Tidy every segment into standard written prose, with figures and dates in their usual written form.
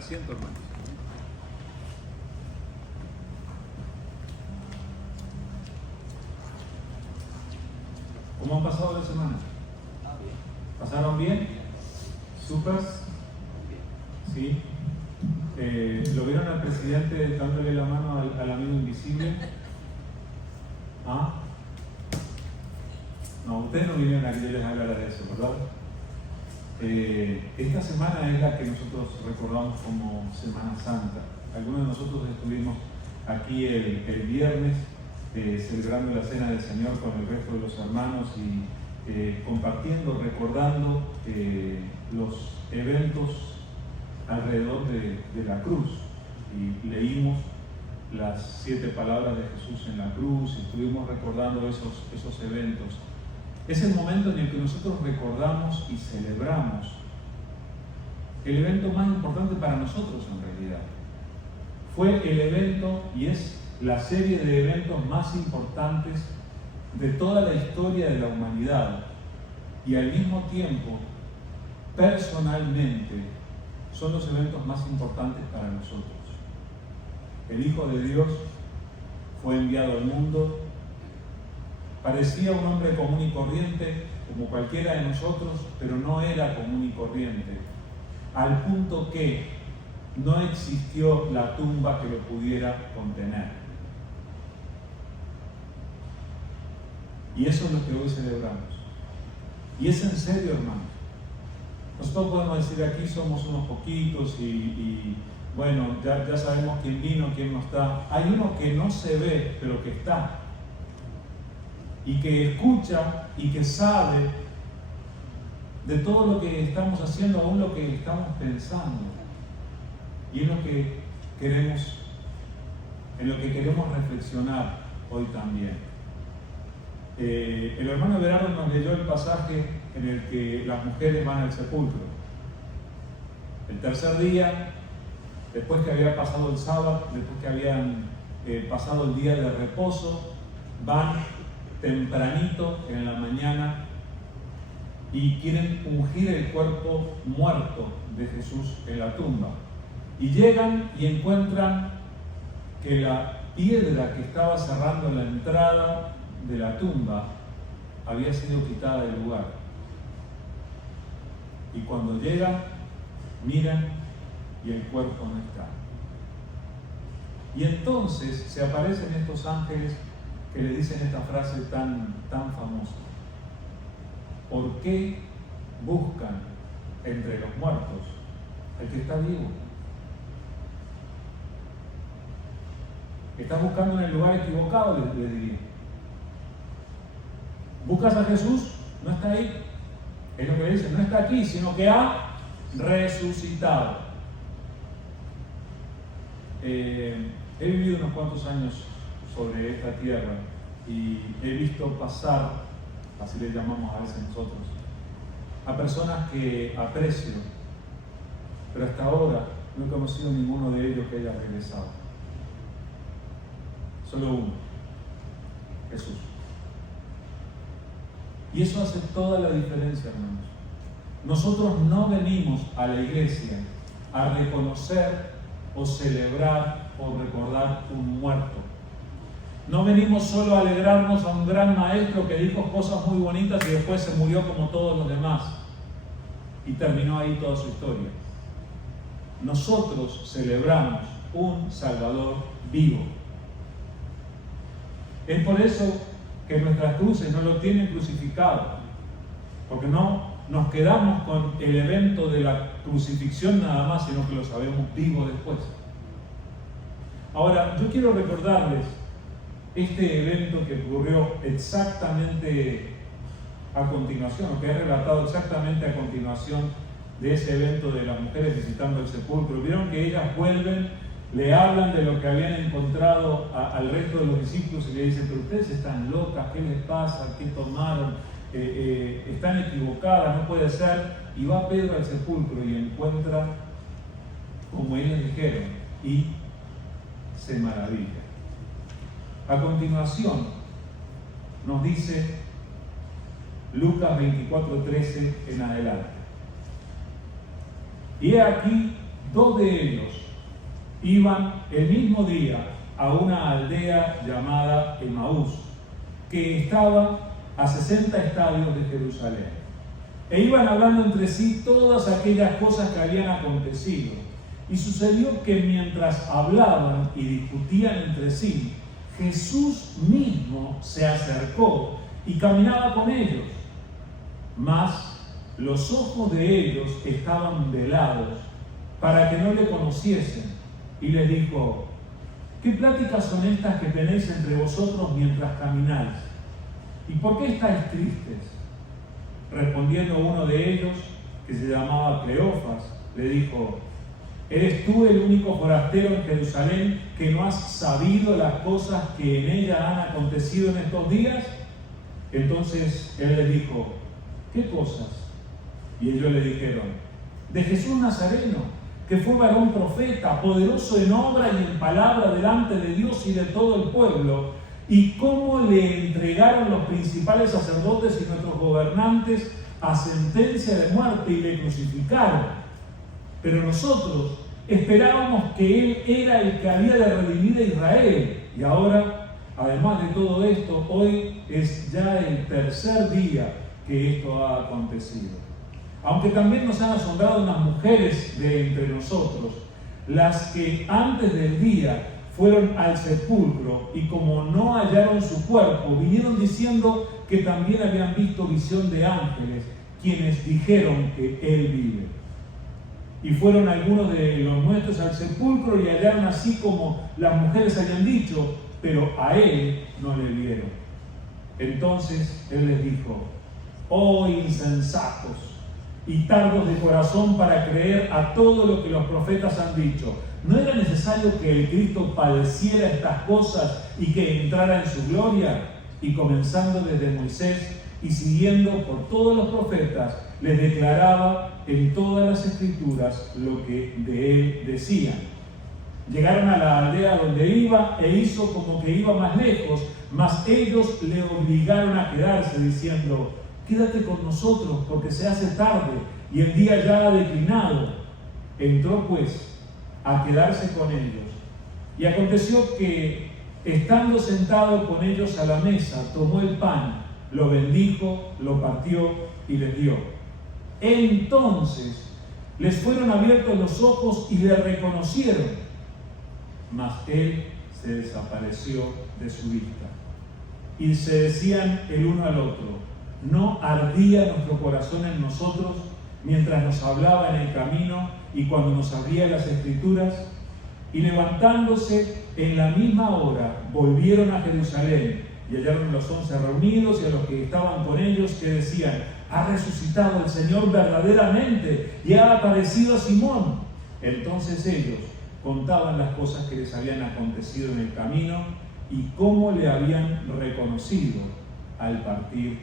asiento, hermanos. ¿Cómo han pasado la semana? ¿Pasaron bien? ¿Súper? ¿Sí? ¿Lo vieron al presidente dándole la mano al amigo invisible? ¿Ah? No, ustedes no vinieron a que yo les hablara de eso, ¿verdad? Esta semana es la que nosotros recordamos como Semana Santa. Algunos de nosotros estuvimos aquí el viernes celebrando la Cena del Señor con el resto de los hermanos y compartiendo, recordando los eventos alrededor de la cruz. Y leímos las 7 palabras de Jesús en la cruz y estuvimos recordando esos eventos. Es el momento en el que nosotros recordamos y celebramos el evento más importante para nosotros en realidad. Fue el evento y es la serie de eventos más importantes de toda la historia de la humanidad y al mismo tiempo, personalmente, son los eventos más importantes para nosotros. El Hijo de Dios fue enviado al mundo. Parecía un hombre común y corriente, como cualquiera de nosotros, pero no era común y corriente, al punto que no existió la tumba que lo pudiera contener. Y eso es lo que hoy celebramos. Y es en serio, hermanos. Nosotros podemos decir aquí somos unos poquitos y bueno, ya sabemos quién vino, quién no está. Hay uno que no se ve, pero que está. Y que escucha y que sabe de todo lo que estamos haciendo, aún lo que estamos pensando. Y en lo que queremos reflexionar hoy también. El hermano Everardo nos leyó el pasaje en el que las mujeres van al sepulcro. El tercer día, después que había pasado el sábado, después que habían pasado el día de reposo, van tempranito en la mañana y quieren ungir el cuerpo muerto de Jesús en la tumba. Y llegan y encuentran que la piedra que estaba cerrando la entrada de la tumba había sido quitada del lugar. Y cuando llegan, miran y el cuerpo no está. Y entonces se aparecen estos ángeles que le dicen esta frase tan famosa. ¿Por qué buscan entre los muertos al que está vivo? Estás buscando en el lugar equivocado, le diría. Buscas a Jesús, no está ahí. Es lo que le dicen, no está aquí, sino que ha resucitado. He vivido unos cuantos años sobre esta tierra y he visto pasar, así le llamamos a veces nosotros, a personas que aprecio, pero hasta ahora no he conocido ninguno de ellos que haya regresado. Solo uno, Jesús. Y eso hace toda la diferencia, hermanos. Nosotros no venimos a la iglesia a reconocer o celebrar o recordar un muerto. No venimos solo a alegrarnos a un gran maestro que dijo cosas muy bonitas y después se murió como todos los demás y terminó ahí toda su historia. Nosotros celebramos un Salvador vivo. Es por eso que nuestras cruces no lo tienen crucificado, porque no nos quedamos con el evento de la crucifixión nada más, sino que lo sabemos vivo después. Ahora, yo quiero recordarles este evento que ocurrió exactamente a continuación, o que he relatado exactamente a continuación de ese evento de las mujeres visitando el sepulcro. Vieron que ellas vuelven, le hablan de lo que habían encontrado al resto de los discípulos y le dicen, pero ustedes están locas, ¿qué les pasa? ¿Qué tomaron? Están equivocadas, no puede ser. Y va Pedro al sepulcro y encuentra como ellos dijeron y se maravilla. A continuación nos dice Lucas 24:13 en adelante. Y he aquí 2 de ellos iban el mismo día a una aldea llamada Emaús, que estaba a 60 estadios de Jerusalén. E iban hablando entre sí todas aquellas cosas que habían acontecido. Y sucedió que mientras hablaban y discutían entre sí, Jesús mismo se acercó y caminaba con ellos. Mas los ojos de ellos estaban velados para que no le conociesen. Y les dijo: ¿qué pláticas son estas que tenéis entre vosotros mientras camináis? ¿Y por qué estáis tristes? Respondiendo uno de ellos, que se llamaba Cleofas, le dijo: ¿eres tú el único forastero en Jerusalén que no has sabido las cosas que en ella han acontecido en estos días? Entonces él les dijo: ¿qué cosas? Y ellos le dijeron: de Jesús Nazareno, que fue varón profeta, poderoso en obra y en palabra delante de Dios y de todo el pueblo, y cómo le entregaron los principales sacerdotes y nuestros gobernantes a sentencia de muerte y le crucificaron. Pero nosotros esperábamos que Él era el que había de redimir a Israel. Y ahora, además de todo esto, hoy es ya el 3er día que esto ha acontecido. Aunque también nos han asombrado unas mujeres de entre nosotros, las que antes del día fueron al sepulcro y como no hallaron su cuerpo, vinieron diciendo que también habían visto visión de ángeles, quienes dijeron que Él vive. Y fueron algunos de los nuestros al sepulcro y hallaron así como las mujeres habían dicho, pero a Él no le vieron. Entonces Él les dijo: oh insensatos y tardos de corazón para creer a todo lo que los profetas han dicho. ¿No era necesario que el Cristo padeciera estas cosas y que entrara en su gloria? Y comenzando desde Moisés y siguiendo por todos los profetas, les declaraba en todas las escrituras lo que de él decían. Llegaron a la aldea donde iba e hizo como que iba más lejos, mas ellos le obligaron a quedarse diciendo: quédate con nosotros porque se hace tarde y el día ya ha declinado. Entró pues a quedarse con ellos. Y aconteció que, estando sentado con ellos a la mesa, tomó el pan, lo bendijo, lo partió y les dio. Entonces les fueron abiertos los ojos y le reconocieron, mas él se desapareció de su vista. Y se decían el uno al otro: ¿no ardía nuestro corazón en nosotros mientras nos hablaba en el camino y cuando nos abría las escrituras? Y levantándose en la misma hora, volvieron a Jerusalén y hallaron a los 11 reunidos y a los que estaban con ellos, que decían: ha resucitado el Señor verdaderamente y ha aparecido a Simón. Entonces ellos contaban las cosas que les habían acontecido en el camino y cómo le habían reconocido al partir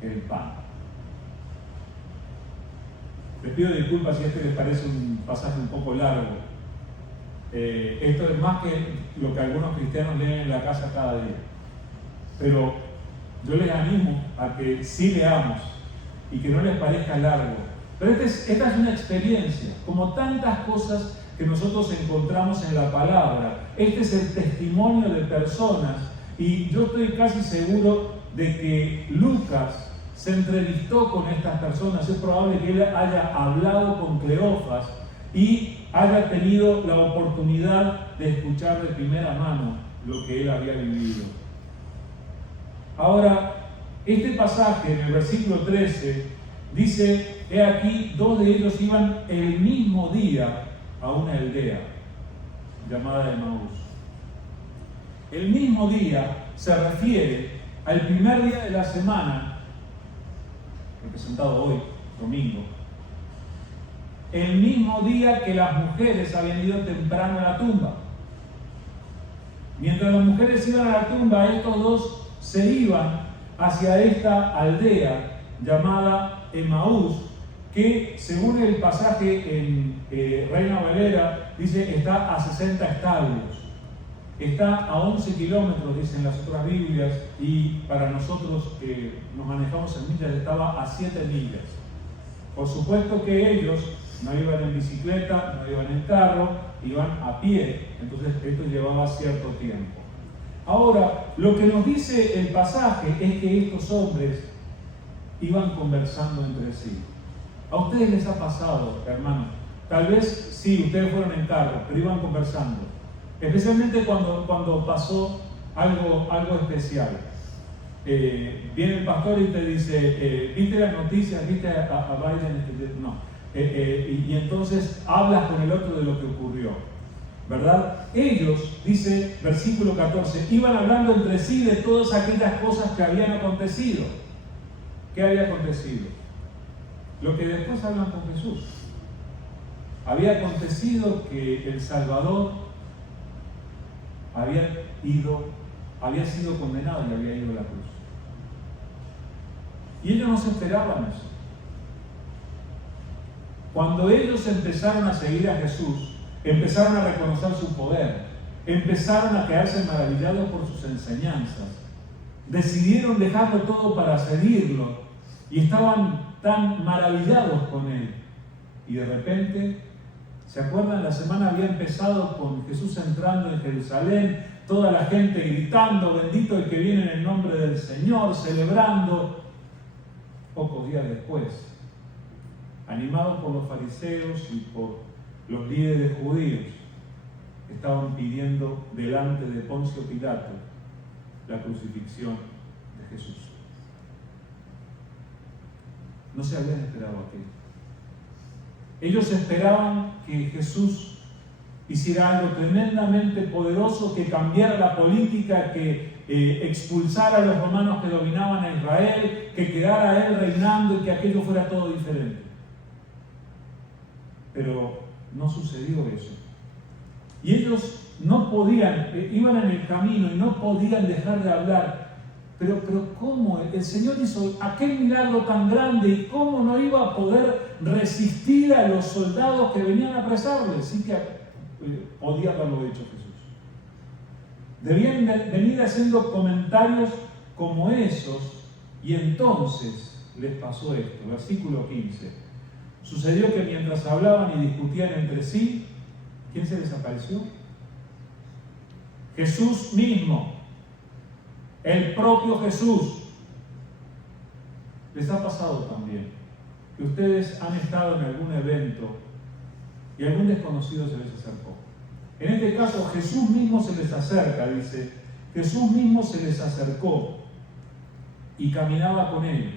el pan. Les pido disculpas si este les parece un pasaje un poco largo. Esto es más que lo que algunos cristianos leen en la casa cada día. Pero yo les animo a que sí leamos y que no les parezca largo. Pero esta es una experiencia, como tantas cosas que nosotros encontramos en la palabra. Este es el testimonio de personas y yo estoy casi seguro de que Lucas se entrevistó con estas personas. Es probable que él haya hablado con Cleofas y haya tenido la oportunidad de escuchar de primera mano lo que él había vivido. Ahora, este pasaje en el versículo 13 dice: he aquí, 2 de ellos iban el mismo día a una aldea llamada Emaús. El mismo día se refiere al primer día de la semana, representado hoy, domingo. El mismo día que las mujeres habían ido temprano a la tumba. Mientras las mujeres iban a la tumba, estos 2 se iban hacia esta aldea llamada Emaús, que según el pasaje en Reina Valera dice está a 60 estadios. Está a 11 kilómetros, dicen las otras Biblias, y para nosotros que nos manejamos en millas estaba a 7 millas. Por supuesto que ellos No iban en bicicleta, no iban en carro, iban a pie. Entonces esto llevaba cierto tiempo. Ahora, lo que nos dice el pasaje es que estos hombres iban conversando entre sí. ¿A ustedes les ha pasado, hermanos? Tal vez sí, ustedes fueron en carro, pero iban conversando. Especialmente cuando pasó algo especial. Viene el pastor y te dice, ¿viste las noticias? ¿Viste a Biden? No. Y entonces hablas con el otro de lo que ocurrió, ¿verdad? Ellos, dice versículo 14, iban hablando entre sí de todas aquellas cosas que habían acontecido. ¿Qué había acontecido? Lo que después hablan con Jesús. Había acontecido que el Salvador había sido condenado y había ido a la cruz. Y ellos no se esperaban eso. Cuando ellos empezaron a seguir a Jesús, empezaron a reconocer su poder, empezaron a quedarse maravillados por sus enseñanzas, decidieron dejarlo todo para seguirlo y estaban tan maravillados con él. Y de repente, ¿se acuerdan? La semana había empezado con Jesús entrando en Jerusalén, toda la gente gritando, bendito el que viene en el nombre del Señor, celebrando. Pocos días después, animados por los fariseos y por los líderes judíos, estaban pidiendo delante de Poncio Pilato la crucifixión de Jesús. No se habían esperado aquello. Ellos esperaban que Jesús hiciera algo tremendamente poderoso, que cambiara la política, que expulsara a los romanos que dominaban a Israel, que quedara él reinando y que aquello fuera todo diferente. Pero no sucedió eso. Y ellos no podían, iban en el camino y no podían dejar de hablar. Pero ¿cómo? El Señor hizo aquel milagro tan grande y ¿cómo no iba a poder resistir a los soldados que venían a apresarle? Sí que podía haberlo hecho Jesús. Debían venir haciendo comentarios como esos y entonces les pasó esto. Versículo 15. Sucedió que mientras hablaban y discutían entre sí, ¿quién se les apareció? Jesús mismo. El propio Jesús. Les ha pasado también que ustedes han estado en algún evento y algún desconocido se les acercó. En este caso Jesús mismo se les acerca, dice, Jesús mismo se les acercó y caminaba con ellos,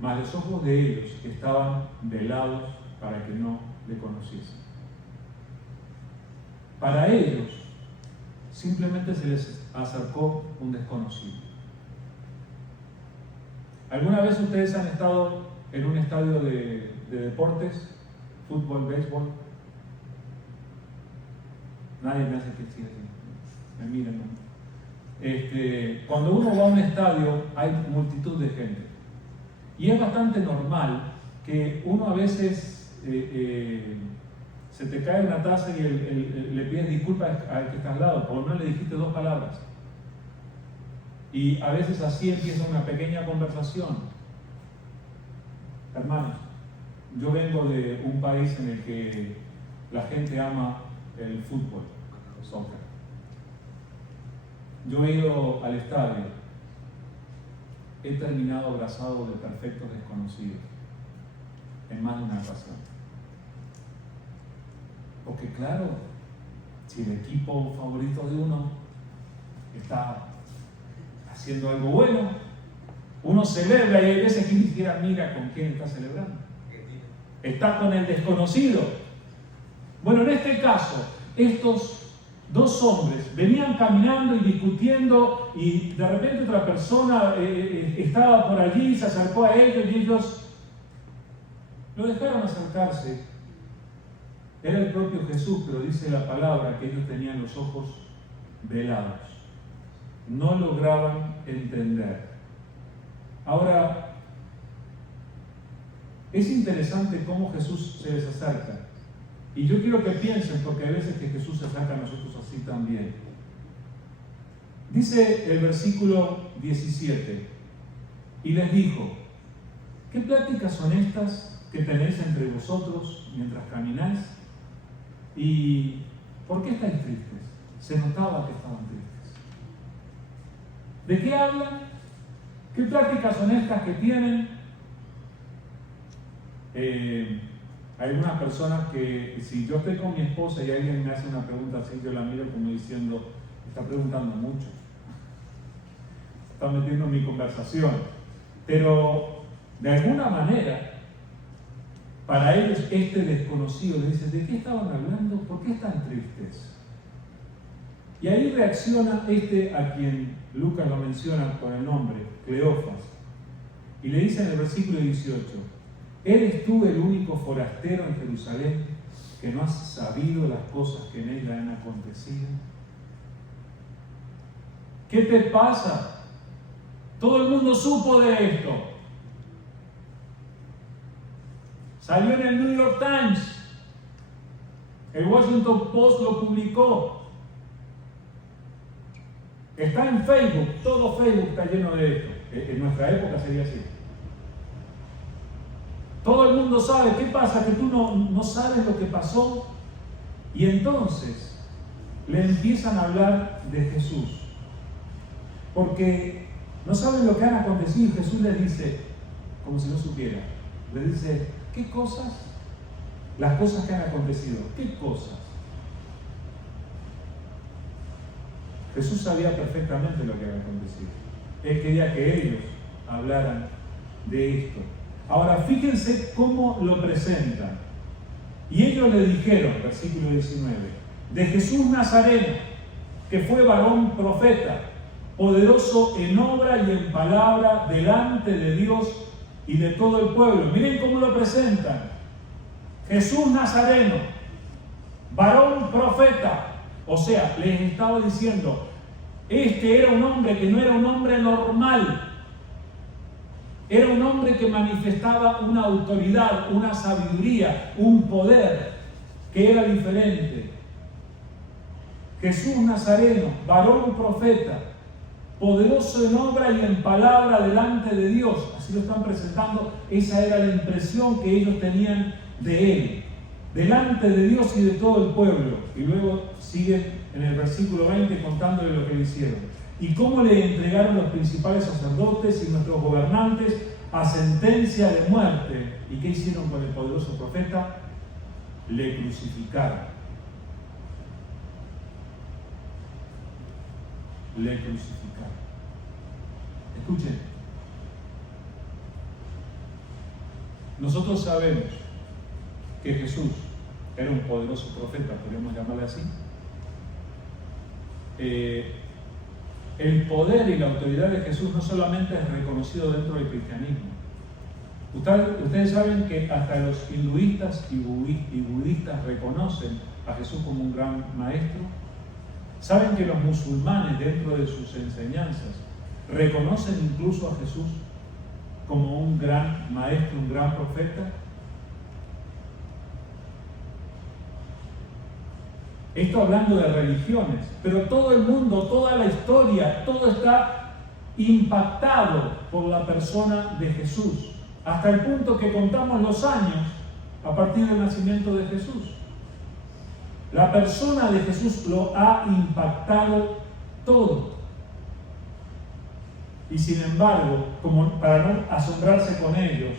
mas los ojos de ellos estaban velados para que no le conociesen. Para ellos simplemente se les acercó un desconocido. ¿Alguna vez ustedes han estado en un estadio de deportes? Fútbol, béisbol. Nadie me hace que sí, me miren, ¿no? Cuando uno va a un estadio hay multitud de gente. Y es bastante normal que uno a veces se te cae una taza y le pides disculpas al que está al lado, por lo menos le dijiste 2 palabras. Y a veces así empieza una pequeña conversación. Hermanos, yo vengo de un país en el que la gente ama el fútbol, el soccer. Yo he ido al estadio, he terminado abrazado de perfectos desconocidos en más de una ocasión. Porque claro, si el equipo favorito de uno está haciendo algo bueno, uno celebra y hay veces que ni siquiera mira con quién está celebrando. Está con el desconocido. Bueno, en este caso, estos 2 hombres venían caminando y discutiendo y de repente otra persona estaba por allí, se acercó a ellos y ellos lo dejaron acercarse. Era el propio Jesús, pero dice la palabra que ellos tenían los ojos velados. No lograban entender. Ahora, es interesante cómo Jesús se les acerca. Y yo quiero que piensen, porque hay veces que Jesús se acerca a nosotros así también. Dice el versículo 17, y les dijo, ¿qué pláticas son estas que tenéis entre vosotros mientras camináis? ¿Y por qué estáis tristes? Se notaba que estaban tristes. ¿De qué hablan? ¿Qué pláticas son estas que tienen? Hay algunas personas que, si yo estoy con mi esposa y alguien me hace una pregunta así, yo la miro como diciendo, está preguntando mucho, está metiendo en mi conversación. Pero de alguna manera, para ellos este desconocido le dice, ¿de qué estaban hablando? ¿Por qué están tristes? Y ahí reacciona a quien Lucas lo menciona por el nombre, Cleofas, y le dice en el versículo 18, ¿eres tú el único forastero en Jerusalén que no has sabido las cosas que en ella han acontecido? ¿Qué te pasa? Todo el mundo supo de esto. Salió en el New York Times, el Washington Post lo publicó, está en Facebook, todo Facebook está lleno de esto. En nuestra época sería así. Todo el mundo sabe. ¿Qué pasa? Que tú no sabes lo que pasó. Y entonces le empiezan a hablar de Jesús, porque no saben lo que han acontecido. Y Jesús les dice, como si no supiera, les dice, ¿qué cosas? Las cosas que han acontecido. ¿Qué cosas? Jesús sabía perfectamente lo que había acontecido. Él quería que ellos hablaran de esto. Ahora, fíjense cómo lo presentan. Y ellos le dijeron, versículo 19, de Jesús Nazareno, que fue varón profeta, poderoso en obra y en palabra delante de Dios y de todo el pueblo. Miren cómo lo presentan. Jesús Nazareno, varón profeta. O sea, les estaba diciendo, este era un hombre que no era un hombre normal. Era un hombre que manifestaba una autoridad, una sabiduría, un poder que era diferente. Jesús Nazareno, varón profeta, poderoso en obra y en palabra delante de Dios. Así lo están presentando. Esa era la impresión que ellos tenían de él, delante de Dios y de todo el pueblo. Y luego siguen en el versículo 20 contándole lo que le hicieron. Y cómo le entregaron los principales sacerdotes y nuestros gobernantes a sentencia de muerte. ¿Y qué hicieron con el poderoso profeta? Le crucificaron. Le crucificaron. Escuchen. Nosotros sabemos que Jesús era un poderoso profeta, podríamos llamarle así. El poder y la autoridad de Jesús no solamente es reconocido dentro del cristianismo. Ustedes saben que hasta los hinduistas y budistas reconocen a Jesús como un gran maestro. Saben que los musulmanes, dentro de sus enseñanzas, reconocen incluso a Jesús como un gran maestro, un gran profeta. Esto hablando de religiones, pero todo el mundo, toda la historia, todo está impactado por la persona de Jesús, hasta el punto que contamos los años a partir del nacimiento de Jesús. La persona de Jesús lo ha impactado todo. Y sin embargo, como para no asombrarse con ellos,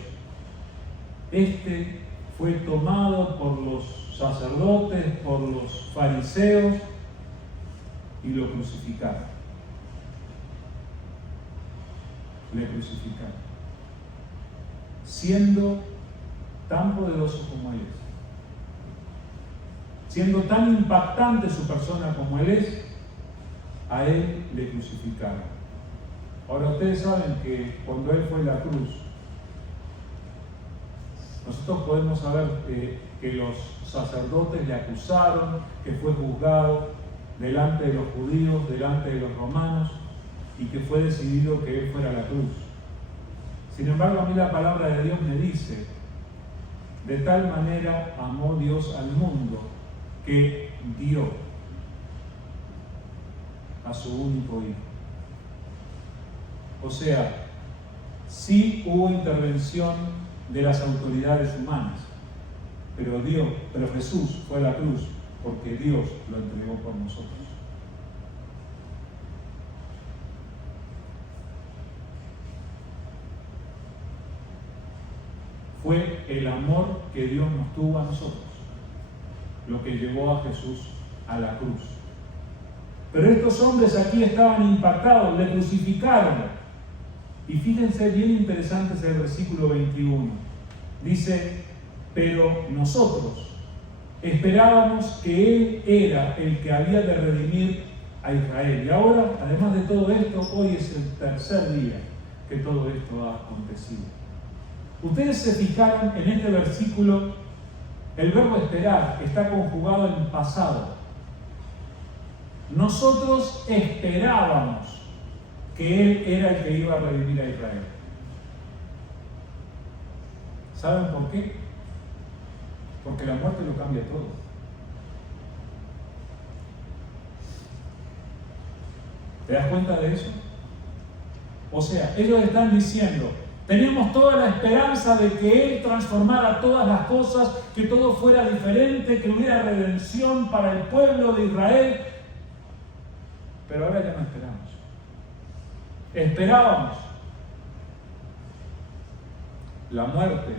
este fue tomado por los sacerdotes, por los fariseos, y lo crucificaron. Le crucificaron. Siendo tan poderoso como Él es, siendo tan impactante su persona como Él es, a Él le crucificaron. Ahora ustedes saben que cuando Él fue a la cruz, nosotros podemos saber que los sacerdotes le acusaron, que fue juzgado delante de los judíos, delante de los romanos, y que fue decidido que Él fuera a la cruz. Sin embargo, a mí la palabra de Dios me dice, de tal manera amó Dios al mundo, que dio a su único Hijo. O sea, sí hubo intervención de las autoridades humanas. Pero Jesús fue a la cruz porque Dios lo entregó por nosotros. Fue el amor que Dios nos tuvo a nosotros lo que llevó a Jesús a la cruz. Pero estos hombres aquí estaban impactados, le crucificaron. Y fíjense, bien interesante es el versículo 21. Dice, pero nosotros esperábamos que Él era el que había de redimir a Israel. Y ahora, además de todo esto, hoy es el tercer día que todo esto ha acontecido. Ustedes se fijaron en este versículo, el verbo esperar está conjugado en pasado. Nosotros esperábamos que Él era el que iba a redimir a Israel. ¿Saben por qué? Porque la muerte lo cambia todo. ¿Te das cuenta de eso? O sea, ellos están diciendo, teníamos toda la esperanza de que Él transformara todas las cosas, que todo fuera diferente, que hubiera redención para el pueblo de Israel. Pero ahora ya no esperamos. Esperábamos. La muerte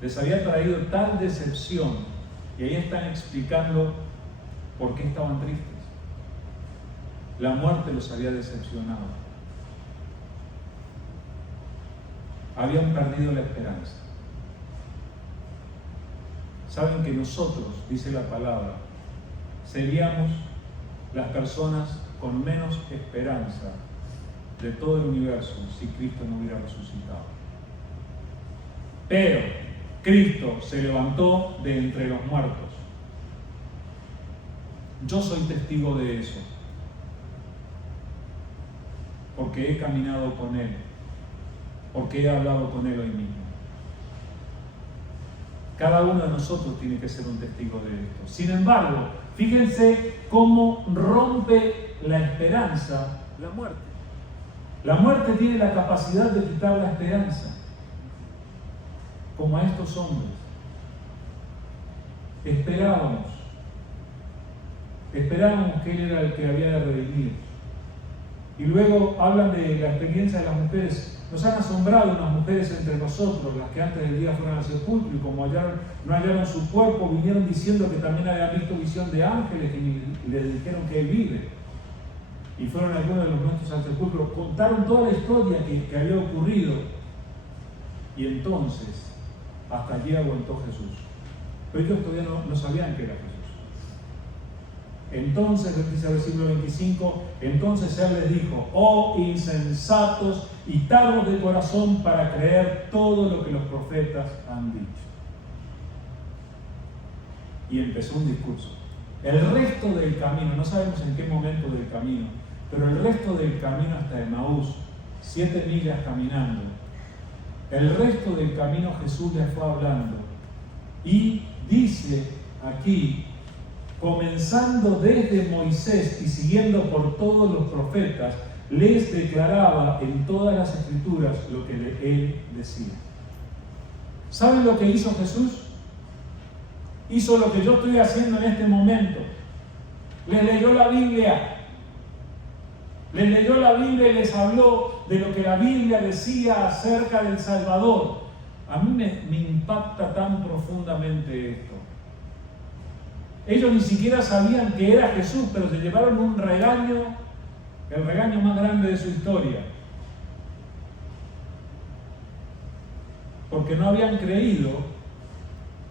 les había traído tal decepción, y ahí están explicando por qué estaban tristes. La muerte los había decepcionado. Habían perdido la esperanza. Saben que nosotros, dice la palabra, seríamos las personas con menos esperanza de todo el universo si Cristo no hubiera resucitado. Pero Cristo se levantó de entre los muertos. Yo soy testigo de eso, porque he caminado con Él, porque he hablado con Él hoy mismo. Cada uno de nosotros tiene que ser un testigo de esto. Sin embargo, fíjense cómo rompe la esperanza la muerte. La muerte tiene la capacidad de quitar la esperanza, como a estos hombres. Esperábamos que Él era el que había de redimir. Y luego hablan de la experiencia de las mujeres. Nos han asombrado unas mujeres entre nosotros, las que antes del día fueron al sepulcro y como no hallaron su cuerpo, vinieron diciendo que también habían visto visión de ángeles y les dijeron que Él vive. Y fueron algunos de los nuestros al sepulcro, contaron toda la historia que había ocurrido. Y entonces, hasta allí aguantó Jesús. Pero ellos todavía no sabían que era Jesús. Entonces, dice el versículo 25, entonces Él les dijo, oh insensatos y tardos de corazón para creer todo lo que los profetas han dicho. Y empezó un discurso. El resto del camino, no sabemos en qué momento del camino, pero el resto del camino hasta Emaús, 7 millas caminando, el resto del camino Jesús les fue hablando. Y dice aquí, comenzando desde Moisés y siguiendo por todos los profetas, les declaraba en todas las escrituras lo que Él decía. ¿Saben lo que hizo Jesús? Hizo lo que yo estoy haciendo en este momento. Les leyó la Biblia. Les leyó la Biblia y les habló de lo que la Biblia decía acerca del Salvador. A mí me impacta tan profundamente esto. Ellos ni siquiera sabían que era Jesús, pero se llevaron un regaño, el regaño más grande de su historia. Porque no habían creído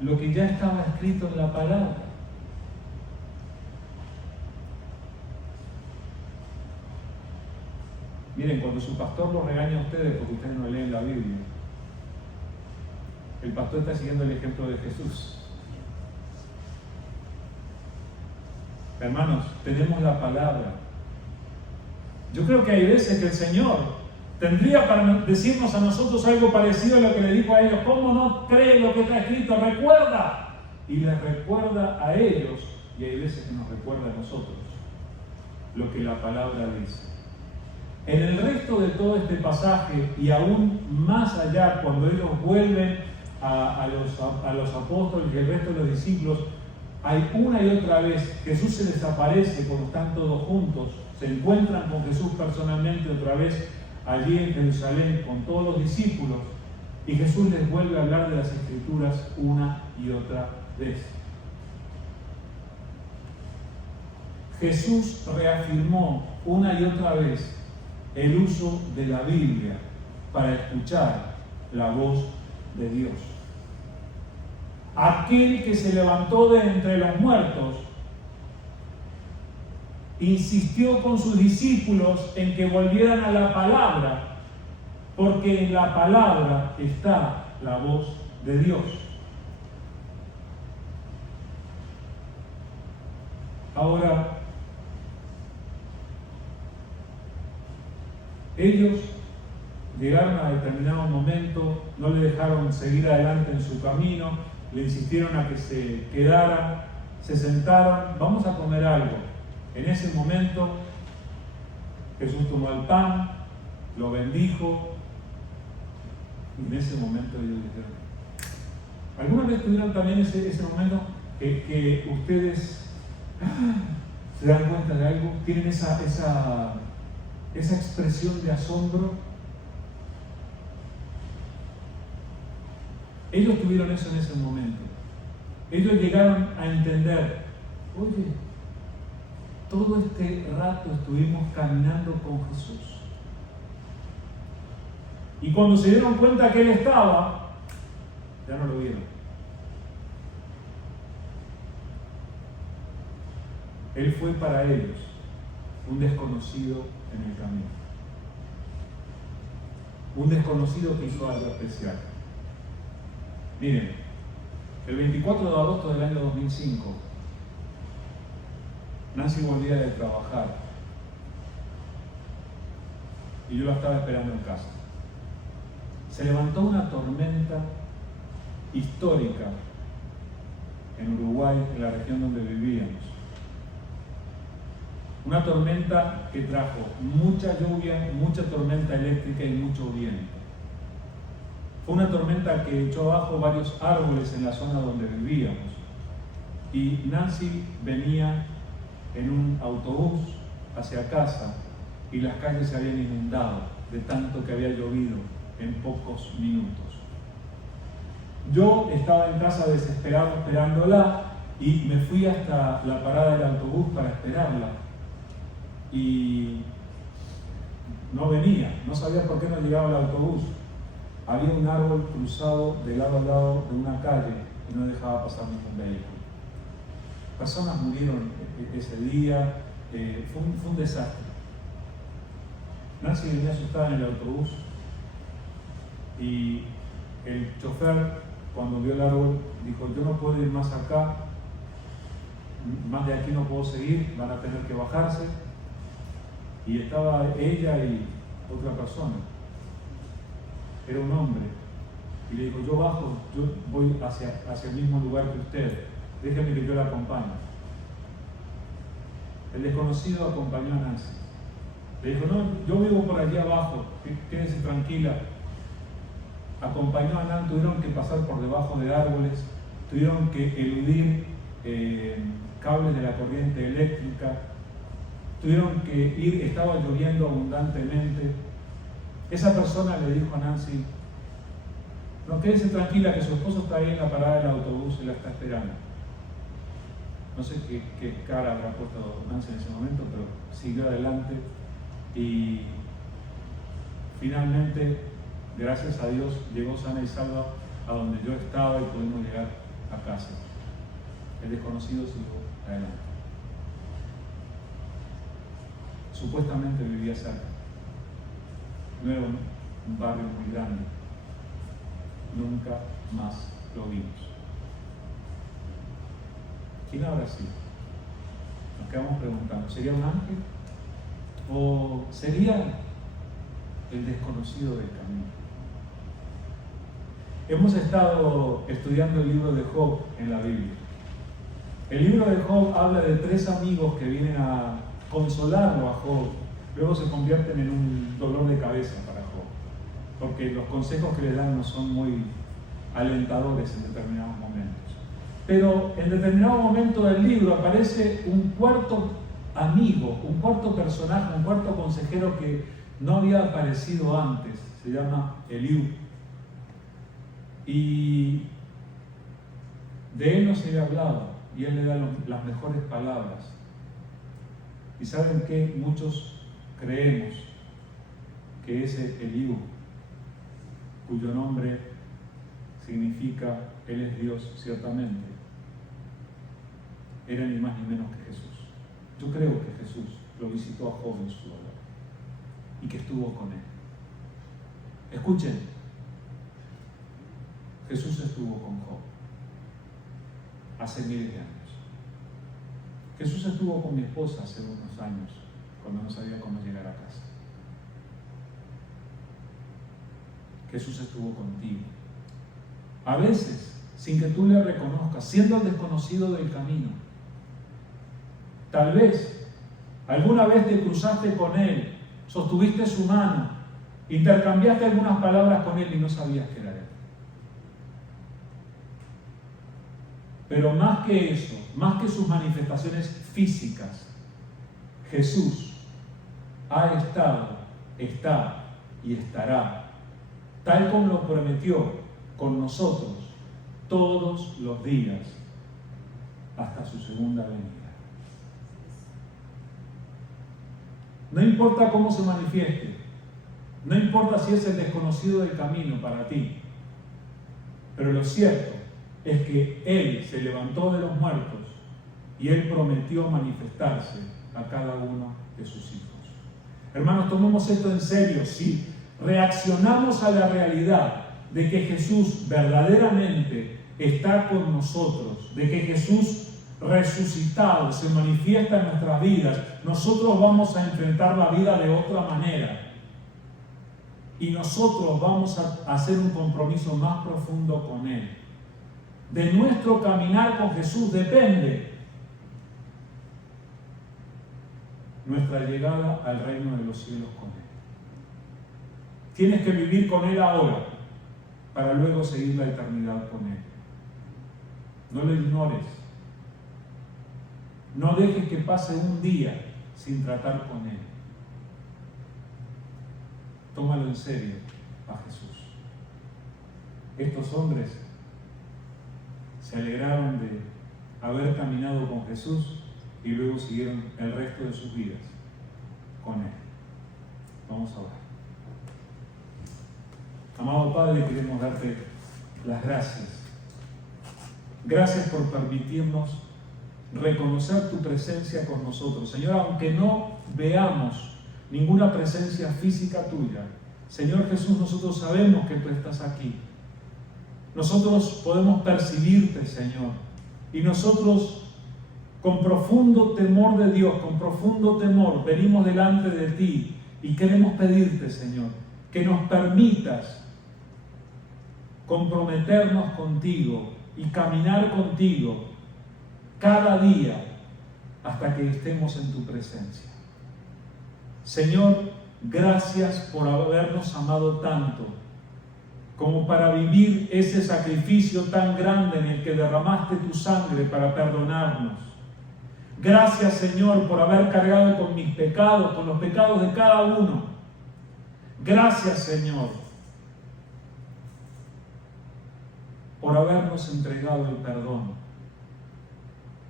lo que ya estaba escrito en la palabra. Miren, cuando su pastor los regaña a ustedes porque ustedes no leen la Biblia, el pastor está siguiendo el ejemplo de Jesús. Hermanos, tenemos la palabra. Yo creo que hay veces que el Señor tendría para decirnos a nosotros algo parecido a lo que le dijo a ellos. ¿Cómo no creen lo que está escrito? ¡Recuerda! Y les recuerda a ellos, y hay veces que nos recuerda a nosotros lo que la palabra dice. En el resto de todo este pasaje, y aún más allá, cuando ellos vuelven a los apóstoles y el resto de los discípulos, hay una y otra vez Jesús se les aparece cuando están todos juntos, se encuentran con Jesús personalmente otra vez allí en Jerusalén con todos los discípulos, y Jesús les vuelve a hablar de las Escrituras una y otra vez. Jesús reafirmó una y otra vez el uso de la Biblia para escuchar la voz de Dios. Aquel que se levantó de entre los muertos insistió con sus discípulos en que volvieran a la palabra, porque en la palabra está la voz de Dios. Ahora, ellos llegaron a determinado momento, no le dejaron seguir adelante en su camino, le insistieron a que se quedara, se sentaron, vamos a comer algo. En ese momento Jesús tomó el pan, lo bendijo, y en ese momento ellos dijeron, ¿alguna vez tuvieron también ese momento que ustedes se dan cuenta de algo? ¿Tienen esa expresión de asombro? Ellos tuvieron eso en ese momento. Ellos llegaron a entender, oye, todo este rato estuvimos caminando con Jesús. Y cuando se dieron cuenta que Él estaba, ya no lo vieron. Él fue para ellos un desconocido en el camino. Un desconocido que hizo algo especial. Miren, el 24 de agosto del año 2005, Nancy volvía de trabajar y yo la estaba esperando en casa. Se levantó una tormenta histórica en Uruguay, en la región donde vivíamos. Una tormenta que trajo mucha lluvia, mucha tormenta eléctrica y mucho viento. Fue una tormenta que echó abajo varios árboles en la zona donde vivíamos. Y Nancy venía en un autobús hacia casa y las calles se habían inundado de tanto que había llovido en pocos minutos. Yo estaba en casa desesperado esperándola y me fui hasta la parada del autobús para esperarla. Y no venía, no sabía por qué no llegaba el autobús. Había un árbol cruzado de lado a lado de una calle y no dejaba pasar ningún vehículo. Personas murieron ese día, fue un desastre. Nancy venía asustada en el autobús y el chofer, cuando vio el árbol, dijo, yo no puedo ir más acá, más de aquí no puedo seguir, van a tener que bajarse. Y estaba ella y otra persona. Era un hombre. Y le dijo, yo bajo, yo voy hacia el mismo lugar que usted. Déjeme que yo la acompañe. El desconocido acompañó a Nancy. Le dijo, no, yo vivo por allí abajo, quédese tranquila. Acompañó a Nancy, tuvieron que pasar por debajo de árboles, tuvieron que eludir cables de la corriente eléctrica, tuvieron que ir, estaba lloviendo abundantemente. Esa persona le dijo a Nancy, no, quédese tranquila que su esposo está ahí en la parada del autobús y la está esperando. No sé qué cara habrá puesto Nancy en ese momento, pero siguió adelante y finalmente, gracias a Dios, llegó sana y salva a donde yo estaba y pudimos llegar a casa. El desconocido siguió adelante. Supuestamente vivía cerca. No era un barrio muy grande. Nunca más lo vimos. ¿Quién habrá sido? Nos quedamos preguntando. ¿Sería un ángel? ¿O sería el desconocido del camino? Hemos estado estudiando el libro de Job en la Biblia. El libro de Job habla de 3 amigos que vienen a consolarlo a Job luego se convierten en un dolor de cabeza para Job, porque los consejos que le dan no son muy alentadores en determinados momentos. Pero en determinado momento del libro aparece un cuarto amigo, un cuarto personaje, un cuarto consejero que no había aparecido antes, se llama Eliú. Y de él no se había hablado, y él le da las mejores palabras. ¿Y saben qué? Muchos creemos que ese Eliú, cuyo nombre significa Él es Dios, ciertamente, era ni más ni menos que Jesús. Yo creo que Jesús lo visitó a Job en su dolor y que estuvo con él. Escuchen, Jesús estuvo con Job hace miles de años. Jesús estuvo con mi esposa hace unos años, cuando no sabía cómo llegar a casa. Jesús estuvo contigo. A veces, sin que tú le reconozcas, siendo el desconocido del camino. Tal vez, alguna vez te cruzaste con Él, sostuviste su mano, intercambiaste algunas palabras con Él y no sabías que era Él. Pero más que eso, más que sus manifestaciones físicas, Jesús ha estado, está y estará, tal como lo prometió, con nosotros todos los días hasta su segunda venida. No importa cómo se manifieste, no importa si es el desconocido del camino para ti, pero lo cierto es que Él se levantó de los muertos y Él prometió manifestarse a cada uno de sus hijos. Hermanos, tomemos esto en serio. Si reaccionamos a la realidad de que Jesús verdaderamente está con nosotros, de que Jesús resucitado se manifiesta en nuestras vidas, nosotros vamos a enfrentar la vida de otra manera. Y nosotros vamos a hacer un compromiso más profundo con Él. De nuestro caminar con Jesús depende nuestra llegada al reino de los cielos con Él. Tienes que vivir con Él ahora para luego seguir la eternidad con Él. No lo ignores. No dejes que pase un día sin tratar con Él. Tómalo en serio a Jesús. Estos hombres se alegraron de haber caminado con Jesús y luego siguieron el resto de sus vidas con Él. Vamos a orar. Amado Padre, queremos darte las gracias. Gracias por permitirnos reconocer tu presencia con nosotros. Señor, aunque no veamos ninguna presencia física tuya, Señor Jesús, nosotros sabemos que tú estás aquí. Nosotros podemos percibirte, Señor, y nosotros con profundo temor de Dios, con profundo temor, venimos delante de ti y queremos pedirte, Señor, que nos permitas comprometernos contigo y caminar contigo cada día hasta que estemos en tu presencia. Señor, gracias por habernos amado tanto como para vivir ese sacrificio tan grande en el que derramaste tu sangre para perdonarnos. Gracias, Señor, por haber cargado con mis pecados, con los pecados de cada uno. Gracias, Señor, por habernos entregado el perdón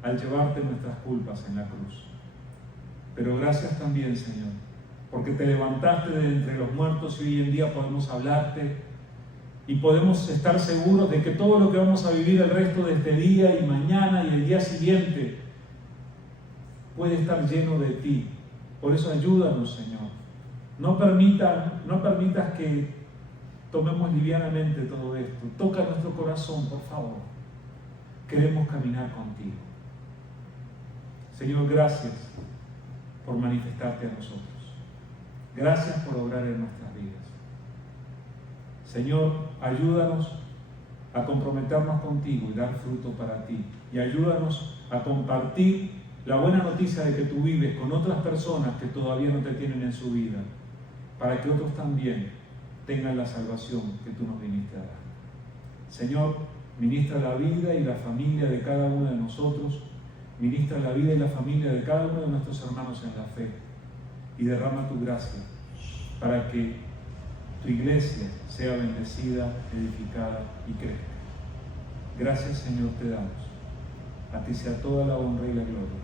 al llevarte nuestras culpas en la cruz. Pero gracias también, Señor, porque te levantaste de entre los muertos y hoy en día podemos hablarte y podemos estar seguros de que todo lo que vamos a vivir el resto de este día y mañana y el día siguiente puede estar lleno de ti. Por eso ayúdanos, Señor. No permitas que tomemos livianamente todo esto. Toca nuestro corazón, por favor. Queremos caminar contigo. Señor, gracias por manifestarte a nosotros. Gracias por obrar en nuestras vidas. Señor, ayúdanos a comprometernos contigo y dar fruto para ti. Y ayúdanos a compartir la buena noticia de que tú vives con otras personas que todavía no te tienen en su vida, para que otros también tengan la salvación que tú nos viniste a dar. Señor, ministra la vida y la familia de cada uno de nosotros, ministra la vida y la familia de cada uno de nuestros hermanos en la fe, y derrama tu gracia para que tu iglesia sea bendecida, edificada y crezca. Gracias, Señor, te damos. A ti sea toda la honra y la gloria,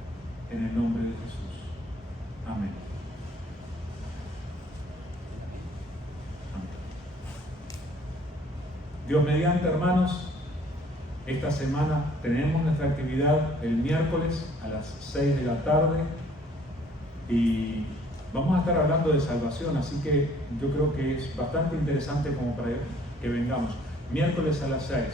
en el nombre de Jesús. Amén. Amén. Dios mediante, hermanos, esta semana tenemos nuestra actividad el miércoles a las 6 de la tarde y vamos a estar hablando de salvación, así que yo creo que es bastante interesante como para que vengamos. Miércoles a las 6.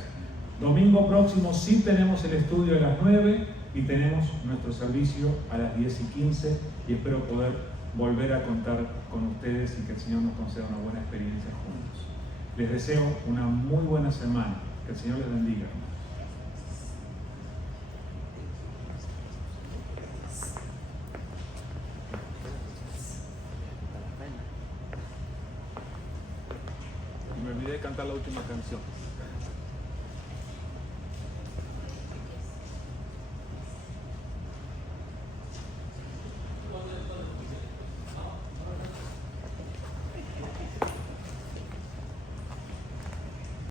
Domingo próximo sí tenemos el estudio a las 9 y tenemos nuestro servicio a las 10:15 y espero poder volver a contar con ustedes y que el Señor nos conceda una buena experiencia juntos. Les deseo una muy buena semana. Que el Señor les bendiga. Me olvidé de cantar la última canción.